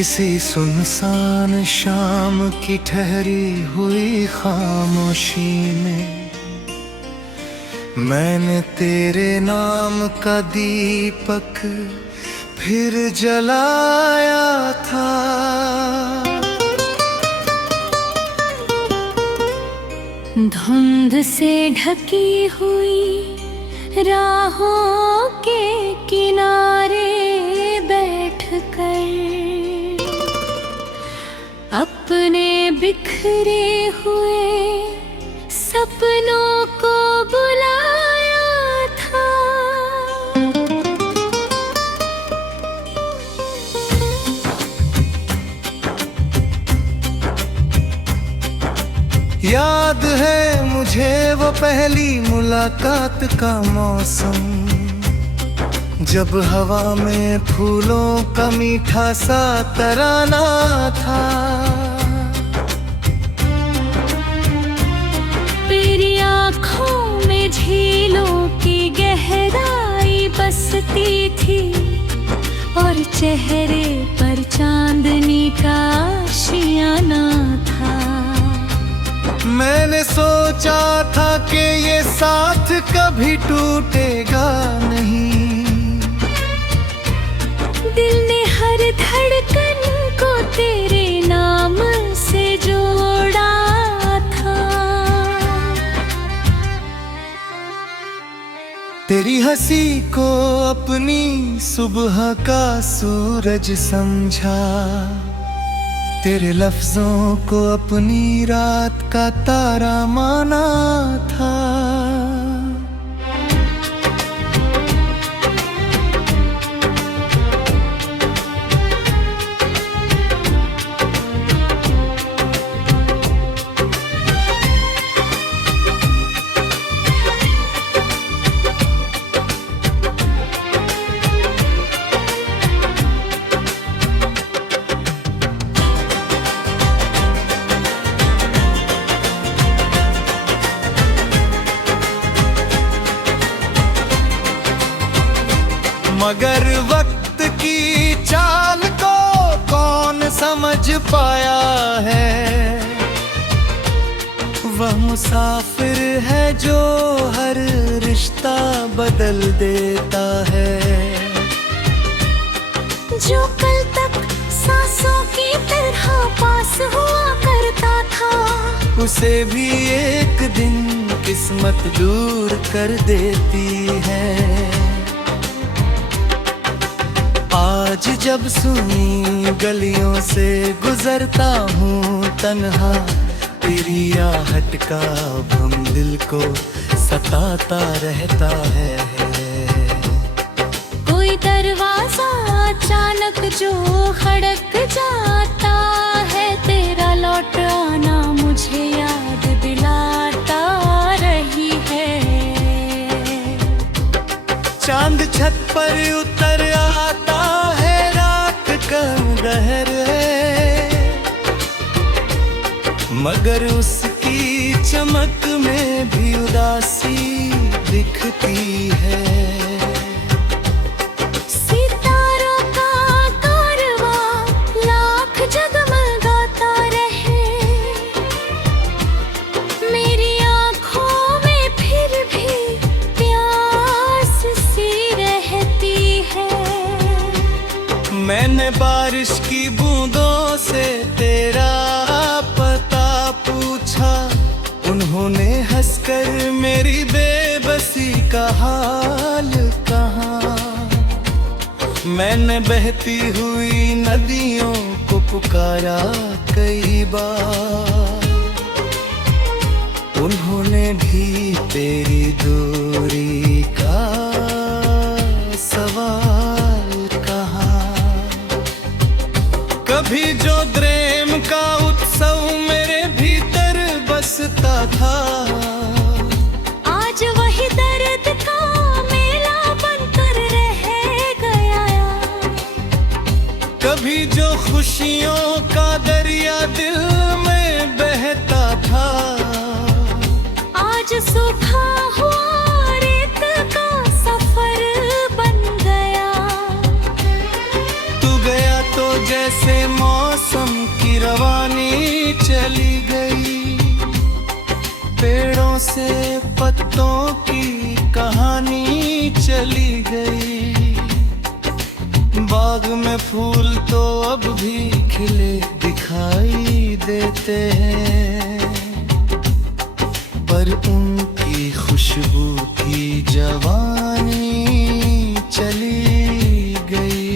किसी सुनसान शाम की ठहरी हुई खामोशी में मैंने तेरे नाम का दीपक फिर जलाया था। धुंध से ढकी हुई राहों के किनारे बैठकर अपने बिखरे हुए सपनों को बुलाया था। याद है मुझे वो पहली मुलाकात का मौसम, जब हवा में फूलों का मीठा सा तराना था। तेरी आँखों में झीलों की गहराई बसती थी और चेहरे पर चांदनी का आशियाना था। मैंने सोचा था कि ये साथ कभी टूटेगा नहीं, दिल ने हर धड़कन को तेरे नाम से जोड़ा था। तेरी हंसी को अपनी सुबह का सूरज समझा, तेरे लफ्जों को अपनी रात का तारा माना था। मगर वक्त की चाल को कौन समझ पाया है, वह मुसाफिर है जो हर रिश्ता बदल देता है। जो कल तक सांसों की तरह पास हुआ करता था, उसे भी एक दिन किस्मत दूर कर देती है। आज जब सुनी गलियों से गुजरता हूँ तन्हा, तेरी आहट का भम दिल को सताता रहता है। कोई दरवाजा अचानक जो खड़क जाता है, तेरा लौट आना मुझे याद दिलाता रही है। चांद छत पर उतर आता है, रात कम गहर है, मगर उसकी चमक में भी उदासी दिखती है। सितारों का कारवां लाख जगमगाता रहे, मेरी आँखों में फिर भी प्यास सी रहती है। मैंने बारिश की बूंदों से तेरा पता पूछा, उन्होंने हंसकर मेरी बेबसी का हाल कहा। मैंने बहती हुई नदियों को पुकारा कई बार, उन्होंने भी तेरी दूरी का सवाल कहा। कभी जो प्रेम का उत्सव मेरे भीतर बसता था, आज वही दर्द का मेला बनकर रह गया। कभी जो खुशियों का दरिया दिल में बहता था, आज सूखा हुआ रेत का सफर बन गया। तू गया तो जैसे चली गई। पेड़ों से पत्तों की कहानी चली गई। बाग में फूल तो अब भी खिले दिखाई देते हैं, पर उनकी खुशबू की जवानी चली गई।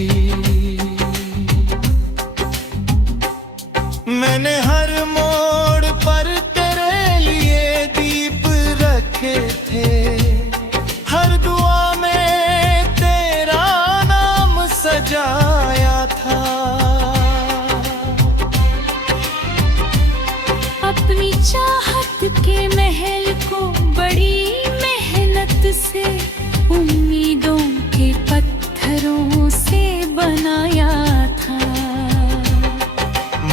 मैंने हर मोड़ पर तेरे लिए दीप रखे थे, हर दुआ में तेरा नाम सजाया था। अपनी चाहत के महल को बड़ी मेहनत से, उम्मीदों के पत्थरों से बनाया था।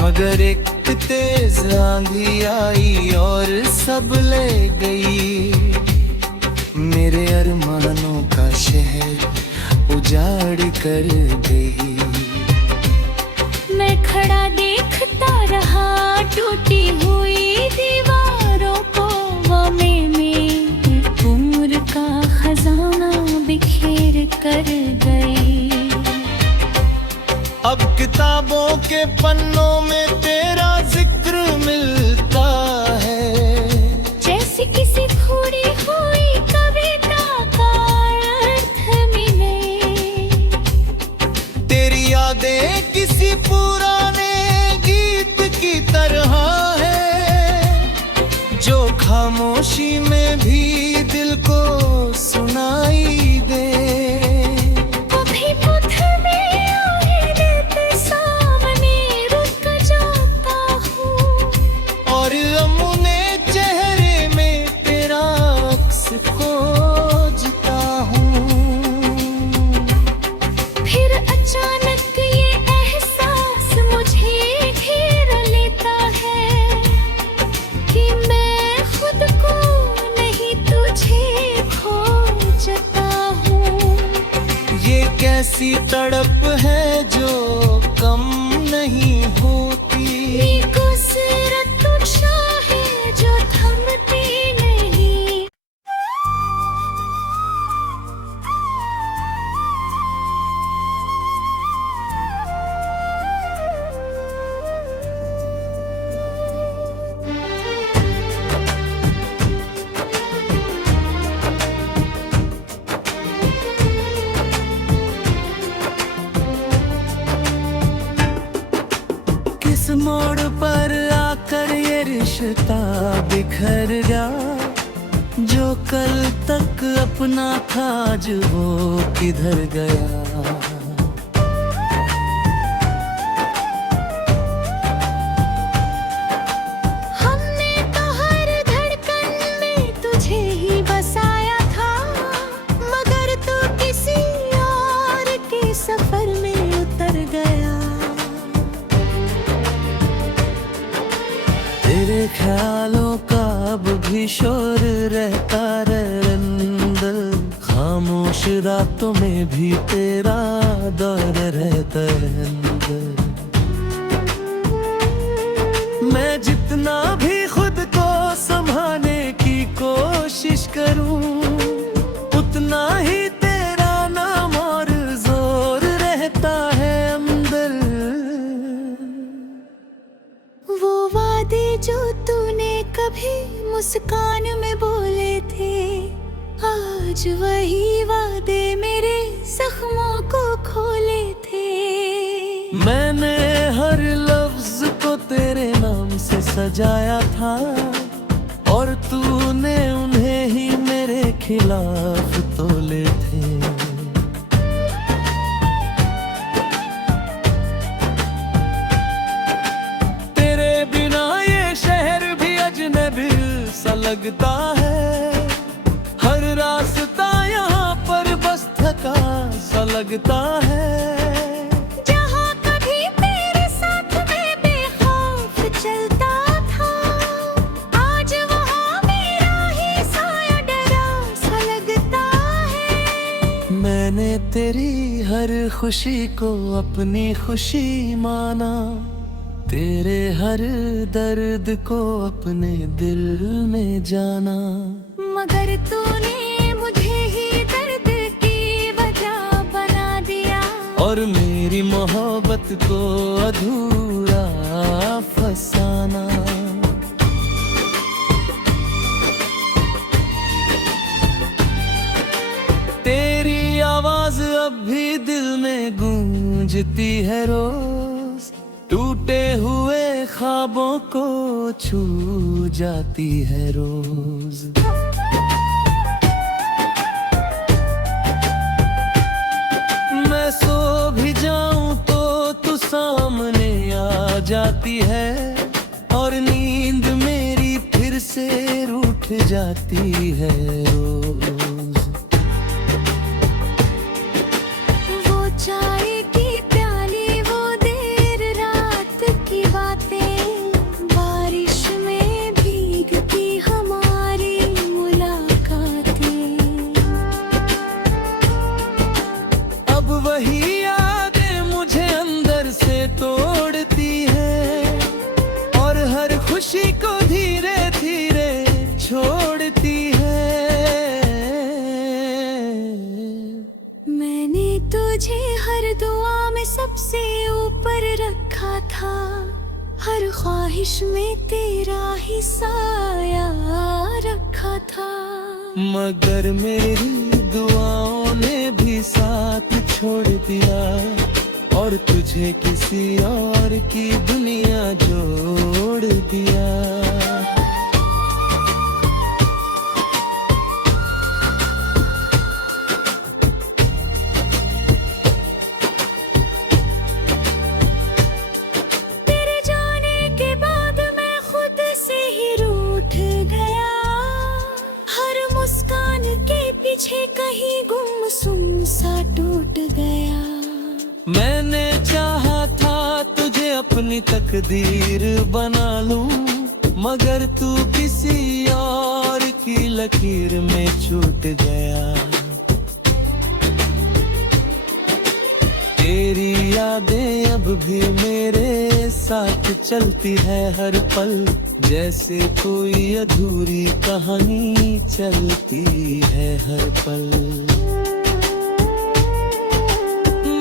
मगर एक तेज आंधी आई और सब ले गई। मेरे अरमानों का शहर उजाड़ कर गई। मैं खड़ा देखता रहा टूटी हुई दीवारों को, वो में उम्र का खजाना बिखेर कर गई। अब किताबों के पन्नों में तेरा जिक्र मिलता है, जैसे किसी खोई हुई कविता का अर्थ मिले। तेरी यादें किसी पुराने गीत की तरह है, जो खामोशी में भी दिल को सुनाई दे। कभी पत्थर में आईने पे सामने रुक जाता हूँ, और अमुने चेहरे में तेरा अक्स खोजता हूँ। फिर अचानक ये एहसास मुझे घेर लेता है कि मैं खुद को नहीं तुझे खोजता हूँ। ये कैसी तड़प है जो कम नहीं होती, ये कुसरत तुझा है जो थमती नहीं। किस मोड़ पर आकर ये रिश्ता बिखर गया, जो कल तक अपना था आज वो किधर गया। हमने तो हर धड़कन में तुझे ही बसाया था, मगर तू किसी और के सफर में उतर गया। तेरे ख्यालों का अब भी शोर रहता रहे अंदर, खामोश रातों में भी तेरा दौर रहता है अंदर। मैं जितना भी खुद को संभालने की कोशिश करूं, उतना ही तेरा नाम और जोर रहता है अंदर। वो वादे जो तूने कभी मुस्कान में बोले थे, आज वही वादे मेरे जख्मों को खोले थे। मैंने हर लफ्ज को तेरे नाम से सजाया था, और तूने उन्हें ही मेरे खिलाफ तोले थे। तेरे बिना ये शहर भी अजनबी सा लगता है, हर रास्ता यहाँ पर बस थका सा लगता है। जहाँ कभी मेरे साथ में बेखौफ चलता था, आज वहाँ मेरा ही साया डरा सा लगता है। मैंने तेरी हर खुशी को अपनी खुशी माना, तेरे हर दर्द को अपने दिल में जाना, मगर तूने मुझे ही दर्द की वजह बना दिया। और मेरी मोहब्बत को अधूरा फसाना। तेरी आवाज अब भी दिल में गूंजती है रोज, टूटे हुए ख्वाबों को छू जाती है रोज। मैं सो भी जाऊं तो तू सामने आ जाती है, और नींद मेरी फिर से रूठ जाती है रोज। वो चाय की प्याली, वो देर रात की बातें, बारिश में भीगती हमारी मुलाकातें। अब वही यादें मुझे अंदर से तोड़ती है, और हर खुशी को धीरे धीरे छोड़ती है। मैंने तुझे हर दुआ में सबसे ऊपर रखा था, हर ख्वाहिश में तेरा ही साया रखा था। मगर मेरी दुआओं ने भी साथ छोड़ दिया, और तुझे किसी और की दुनिया जोड़ दिया। तेरे जाने के बाद मैं खुद से ही रूठ गया, हर मुस्कान के पीछे कहीं गुमसुम सा टूट गया। मैंने चाहा था तुझे अपनी तकदीर बना लूं, मगर तू किसी और की लकीर में छूट गया। तेरी यादें अब भी मेरे साथ चलती है हर पल, जैसे कोई अधूरी कहानी चलती है हर पल।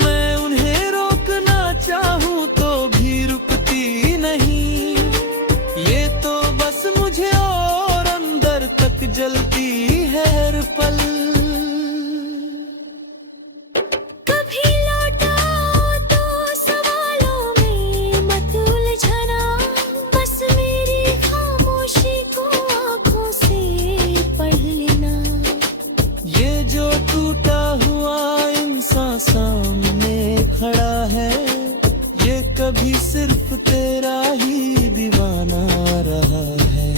मैं उन्हें रोकना चाहूं तो भी रुकती नहीं, ये तो बस मुझे और अंदर तक जलती है हर पल। कभी लौटाओ तो सवालों में मत उलझना, बस मेरी खामोशी को आँखों से पढ़ लेना। ये जो टूटा हुआ इंसान सामने खड़ा है, ये कभी सिर्फ तेरा ही दीवाना रहा है।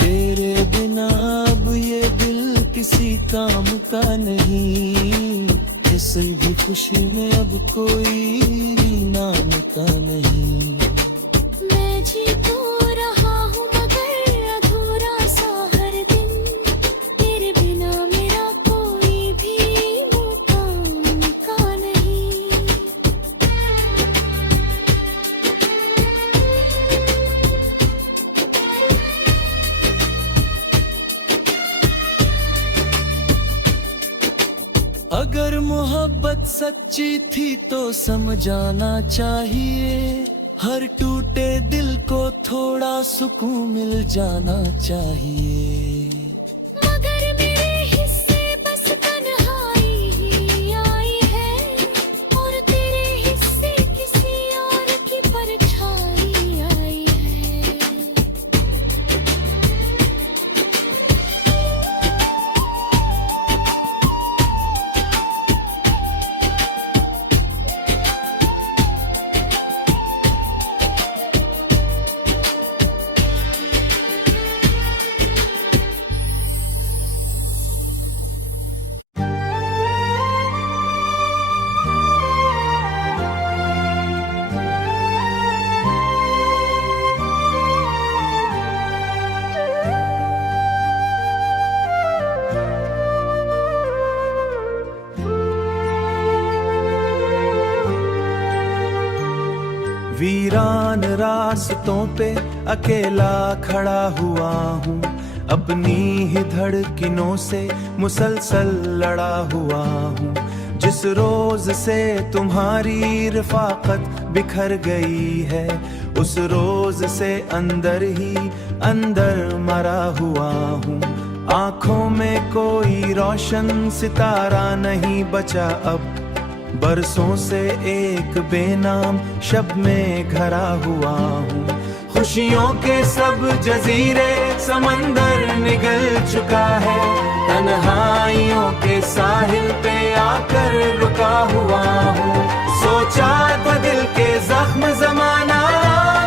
तेरे बिना अब ये दिल किसी काम का नहीं, किसी भी खुशी में अब कोई नाम का नहीं। मैं जी तो रहा हूँ मगर अधूरा सा हर दिन, तेरे बिना मेरा कोई भी मुकाम का नहीं। अगर मोहब्बत सच्ची थी तो समझाना चाहिए, हर टूटे दिल को थोड़ा सुकून मिल जाना चाहिए। मगर मेरे हिस्से बस तन्हाई ही आई है, और तेरे हिस्से किसी और की परछाई आई है। वीरान रास्तों पे अकेला खड़ा हुआ हूँ, अपनी ही धड़कनों से मुसलसल लड़ा हुआ हूँ। जिस रोज से तुम्हारी रफाकत बिखर गई है, उस रोज से अंदर ही अंदर मरा हुआ हूँ। आंखों में कोई रोशन सितारा नहीं बचा अब, बरसों से एक बेनाम शब में घरा हुआ हूँ। खुशियों के सब जजीरे समंदर निगल चुका है, तन्हाइयों के साहिल पे आकर रुका हुआ हूँ। सोचा था दिल के जख्म जमाना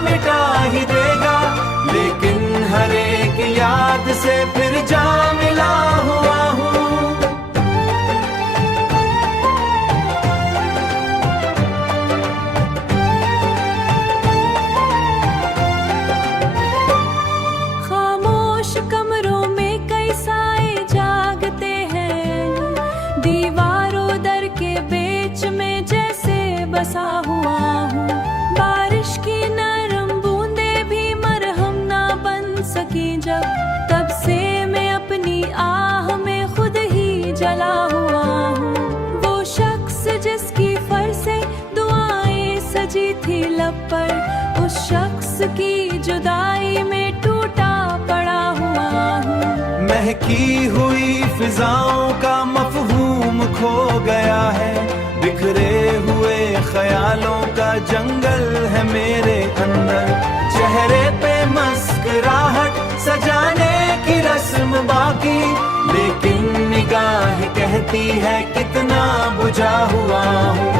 मिटा ही देगा, लेकिन हर एक याद से फिर जा मिला हुआ हूँ। खामोश कमरों में कई साए जागते हैं, दीवारों दर के बीच में जैसे बसा हुआ हूँ। बारिश की नरम बूंदे भी मरहम ना बन सकी जब, तब से मैं अपनी आह में खुद ही जला हुआ हूँ। वो शख्स जिसकी फर से दुआएं सजी थी लब पर, उस शख्स की जुदाई में टूटा पड़ा हुआ हूँ। महकी हुई फिजाओं का मफहूम खो गया है, बिखरे हुए ख्यालों का जंगल है मेरे अंदर। चेहरे पे मुस्कुराहट सजाने की रस्म बाकी, लेकिन निगाह कहती है कितना बुझा हुआ हूँ।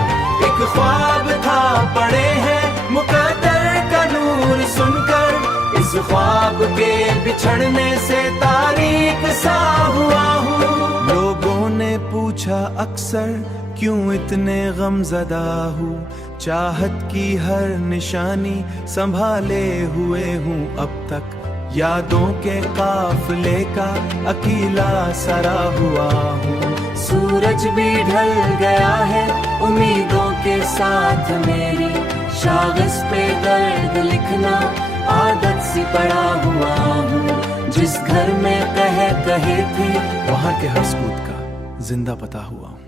एक ख्वाब था पड़े हैं मुकद्दर का नूर सुनकर, इस ख्वाब के बिछड़ने से तारीक सा हुआ हूँ। लोगों ने पूछा अक्सर क्यों इतने गमज़दा हूँ, चाहत की हर निशानी संभाले हुए हूँ अब तक। यादों के काफिले का अकेला सरा हुआ हूँ। सूरज भी ढल गया है उम्मीदों के साथ मेरी, कागज पे दर्द लिखना आदत सी पड़ा हुआ हूँ। जिस घर में कहे थे वहाँ के हर सकूत का जिंदा पता हुआ हूँ।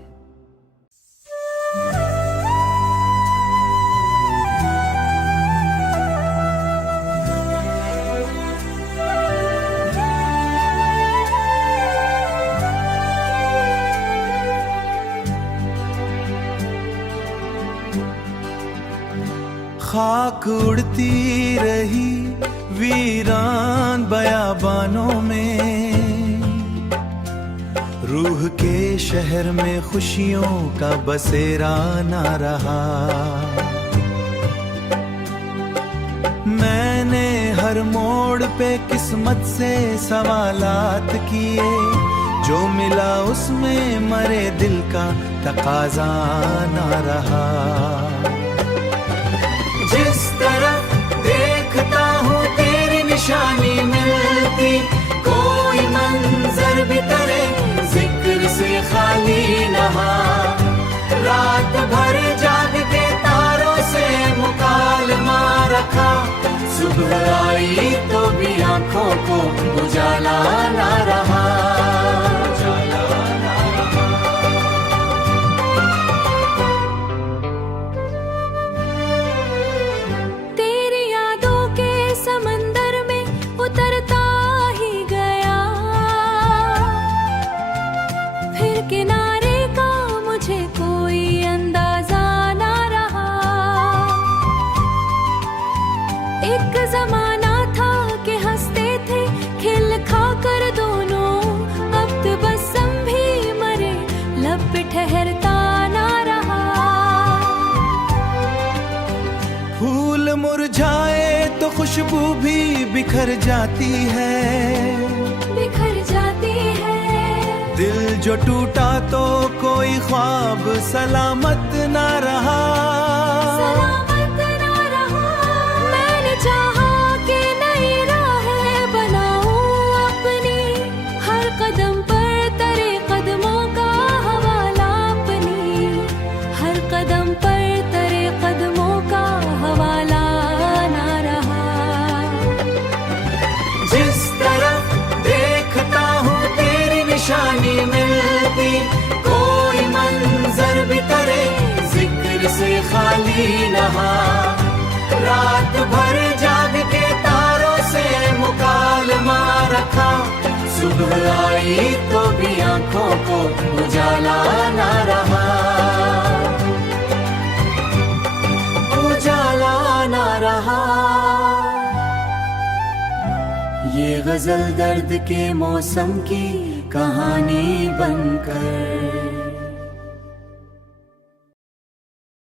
खाक उड़ती रही वीरान बयाबानों में, रूह के शहर में खुशियों का बसेरा ना रहा। मैंने हर मोड़ पे किस्मत से सवालात किए, जो मिला उसमें मरे दिल का तकाजा ना रहा। जिस तरफ देखता हूँ तेरी निशानी मिलती, कोई मंजर भी तेरे जिक्र से खाली नहा। रात भर जाग के तारों से मुकालमा रखा, सुबह आई तो भी आंखों को उजाला ना रहा। किनारे का मुझे कोई अंदाजा ना रहा। एक जमाना था कि हंसते थे खिल खा कर दोनों, अब तबस्सुम भी मरे लब पे ठहरता ना रहा। फूल मुरझाए तो खुशबू भी बिखर जाती है, बिखर जाती है। दिल जो टूटा तो कोई ख्वाब सलामत ना रहा, सलामत ना रहा। मैंने चाहा कि नई राहें बनाऊं अपनी, हर कदम पर तेरे कदमों का हवाला अपनी, हर कदम पर तेरे कदमों का हवाला से खाली नहा, रात भर जाग के तारों से मुकालमा रखा। सुबह आई तो भी आंखों को उजाला ना रहा, उजाला ना रहा। ये गजल दर्द के मौसम की कहानी बनकर